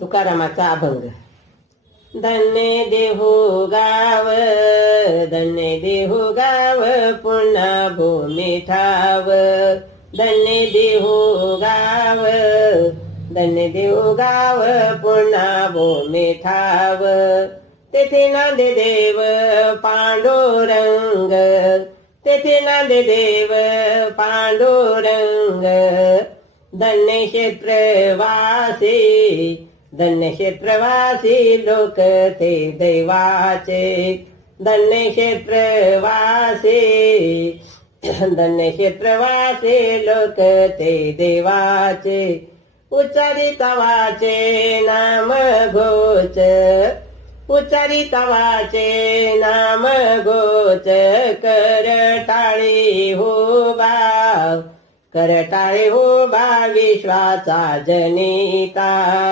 तुकारामाचा अभंग. धन्य देहू गाव धन्य देहू गाव पुन्हा भूमी ठाव. धन्य देहू गाव धन्य देहू गाव पुन्हा भूमी ठाव. तेथे नांद देव पांडुरंग तेथे नांद देव पांडुरंग. धन्य क्षेत्र वासी धन्य क्षेत्रवासी लोक ते दैवाचे. धन्य क्षेत्रवासी धन्य क्षेत्रवासी लोक ते देवाचे. उच्चारी तवाचे नाम घोच उच्चारी तवाचे नाम गोच. करटाळी हो बाव करटाळी हो बा विश्वाचा जनिता.